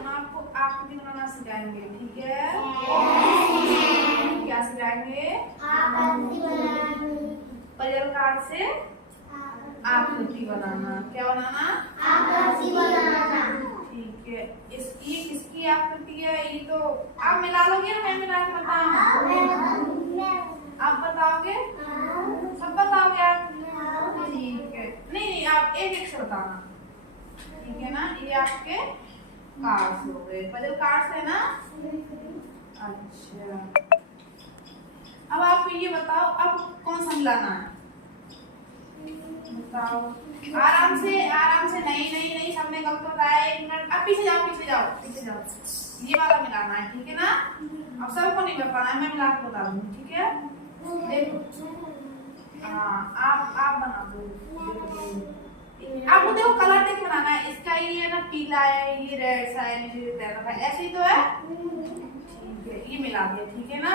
हम आपको आकृति बनाना सिखाएंगे, ठीक है? क्या सिखाएंगे? पजल कार्ड से आकृति बनाना। क्या बनाना? आकृति बनाना। ठीक है। इसकी किसकी आकृति है? ये तो आप मिला लोगे ना, मैं मिला के बताऊं? आप बताओगे? सब बताओगे आप? ठीक है। नहीं, आप एक एक से बताना, ठीक है ना? ये आपके कार्ड्स हो गए, पजल कार्ड्स है ना? अच्छा, अब आप ये बताओ, अब कौन सा मिलाना है? बताओ। आराम से नहीं, सबने गलत बताया। 1 मिनट, अब पीछे जाओ। ये वाला मिलाना है, ठीक है ना? अब सबको नहीं बताना है, मैं मिला के बता दूंगी, ठीक है? देखो, हाँ, आप बना दो। आपको देखो कलर देख बनाना है। इसका ये है ना पीला है, ये रेड सा है, नीचे तैरता है, ऐसे ही तो है। ठीक है, ये मिला दिया, ठीक है ना?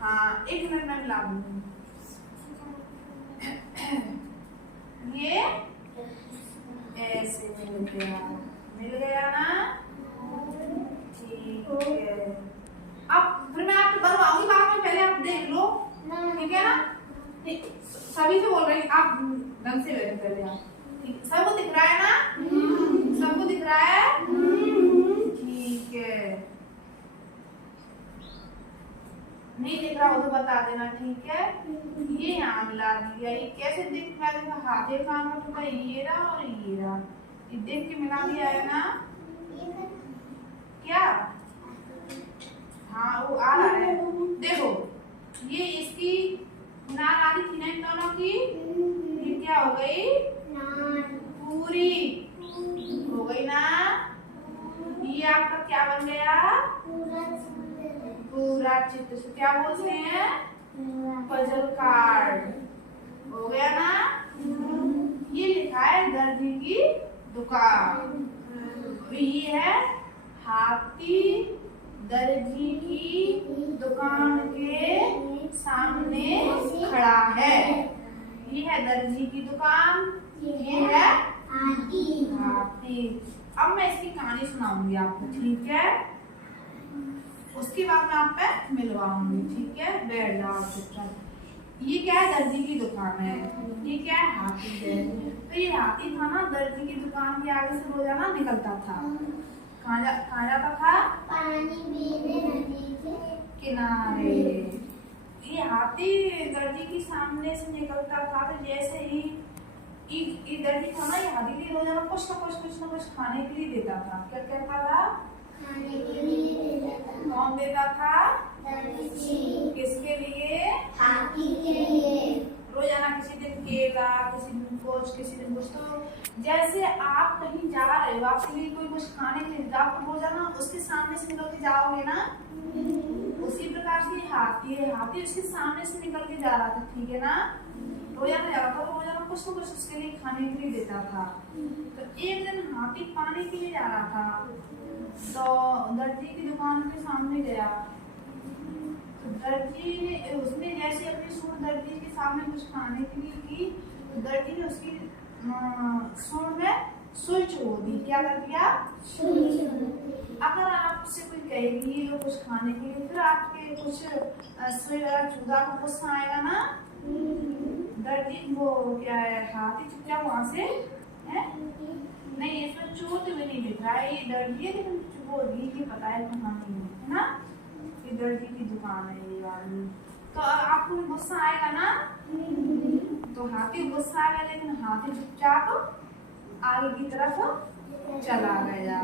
हाँ, 1 मिनट में मिला दूंगी। ये ऐसे मिल गया ना? ठीक है। अब फिर मैं आपको बनवाऊंगी बाद में, पहले आप देख लो, ठीक है ना? सभी से बोल रही हूँ, आप ढंग से बैठो पहले आप। सबको दिख रहा है ना? सबको दिख रहा है? ठीक है। नहीं दिख रहा हो तो बता देना, ठीक है? ये यहाँ मिला दिया। ये कैसे दिख रहा है? हाथ एक काम का ये रहा और ये रहा, ये देख के मिला दिया है ना? क्या? हाँ, वो आ रहा है। देखो, ये इसकी नार आदि थी ना इन दोनों की, ये क्या हो गई? पूरी हो गई ना? ये आपका क्या बन गया? पूरा चित्र से क्या बोलते हैं? पजल कार्ड हो गया ना? ये लिखा है दर्जी की दुकान। ये है हाथी दर्जी की दुकान के सामने खड़ा है। ये है दर्जी की दुकान, ये है हाथी। अब मैं इसकी कहानी सुनाऊंगी आपको, ठीक है? उसके बाद मैं आप पे मिलवाऊंगी, ठीक है? बैठ जाओ चुपचाप। ये क्या है? दर्जी की दुकान है। ये क्या है? हाथी है। तो ये हाथी था ना, दर्जी की दुकान के आगे से रोजाना निकलता था। कहाँ जाता था? पानी पीने नदी के किनारे। ये हाथी दर्जी के सामने से निकलता था, तो जैसे ही ये दर्जी था ना, ये हाथी के रोजाना कुछ ना कुछ खाने के लिए देता था। क्या कहता था? खाने के लिए देता था। कौन देता था? दर्जी। किसके लिए? हाथी के लिए। रोजाना किसी दिन केला, किसी दिन कुछ, किसी दिन कुछ। तो जैसे आप कहीं जा रहे हो, आपके लिए कोई कुछ खाने के लिए आप रोजाना उसके सामने से निकल के जाओगे ना, उसी प्रकार से हाथी है। हाथी उसके सामने से निकल के जा रहा था, ठीक है ना? रोजाना जा रहा था, रोजाना कुछ ना कुछ उसके लिए खाने के लिए देता था। तो एक दिन हाथी पानी के लिए जा रहा था, तो दर्जी की दुकान के सामने गया। तो दर्जी ने, उसने जैसे अपनी सूंड दर्जी के सामने कुछ खाने के लिए की, तो दर्जी ने उसकी सूंड में सुई चोड़ दी। क्या कर दिया? अगर आपसे कोई कहेगी लो कुछ खाने के लिए, फिर आपके कुछ सुई वाला चूड़ा को गुस्सा आएगा ना? दर्जी वो क्या है, हाथी चुपचाप वहां से है? नहीं, इसमें चोट भी नहीं दिख रहा है। ये दर्जी है, लेकिन वो ये पता है कहानी है ना? ये दर्जी की दुकान है ये वाली। तो आपको गुस्सा आएगा ना? तो हाथी गुस्सा आएगा, लेकिन हाथी चुपचाप आगे की तरफ चला गया।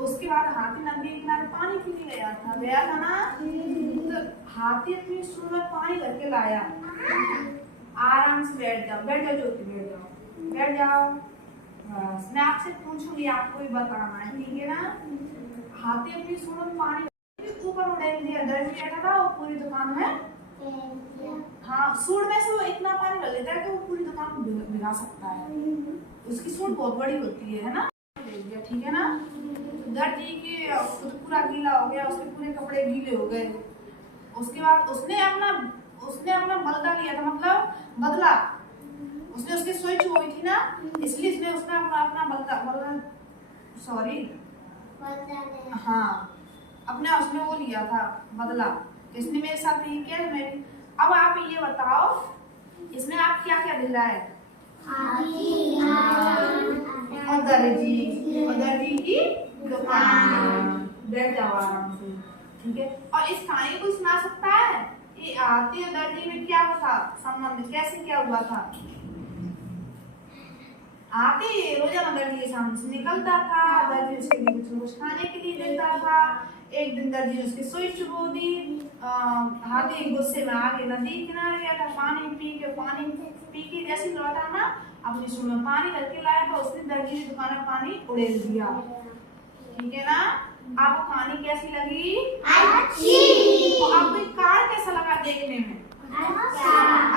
उसके बाद हाथी नदी के किनारे पानी पीने गया था ना? तो हाथी अपनी सूंड में पानी भर के लाया। आराम से बैठ जाओ ज्योति, बैठ जाओ। बस मैं आपसे पूछूंगी, आपको भी बताना है, ठीक है ना? हाथी अपनी सूंड में पानी ऊपर उड़ेल दिया। दर्जी बैठा था, वो पूरी दुकान में, हाँ, सूंड में से वो इतना पानी भर लेता है कि वो पूरी दुकान को भिगा सकता है। उसकी सूंड बहुत बड़ी होती है ना? ठीक है ना? दर्जी की तो पूरा गीला हो गया, उसके पूरे कपड़े गीले हो गए। उसके बाद उसने अपना बदला लिया था, मतलब बदला। उसने उसकी सुई छुई थी ना, इसलिए इसने उसने अपना अपना बदला सॉरी हाँ अपने उसने वो लिया था बदला। इसने मेरे साथ यही किया मेरी। अब आप ये बताओ इसमें आप क्या क्या दिख रहा है? और दर्जी की दुकान। बैठ जाओ आराम से, ठीक है। और इस कहानी को सुना सकता है? ये आती और दर्जी में क्या था संबंध, कैसे क्या हुआ था? आते रोजाना दर्जी के सामने से निकलता था, दर्जी उसके लिए कुछ न कुछ खाने के लिए देता था। एक दिन दर्जी ने उसकी सुई चुबो दी। हाथी गुस्से में आगे नदी किनारे गया था, पानी पी के जैसे लौटा ना अपनी सुई में पानी भर के लाया था, उसने दर्जी की दुकान में पानी उड़ेल दिया। ठीक है ना? आपको कहानी कैसी लगी? अच्छी। तो आपको एक कार कैसा लगा देखने में?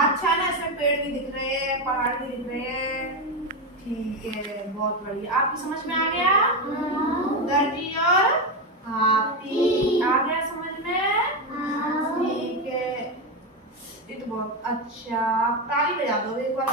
अच्छा ना, इसमें पेड़ भी दिख रहे हैं, पहाड़ भी दिख रहे हैं। ठीक है, बहुत बढ़िया। आपकी समझ में आ गया? दर्जी और हाथी आ गया समझ में? ठीक है, ये तो बहुत अच्छा। ताली बजा दो एक बार।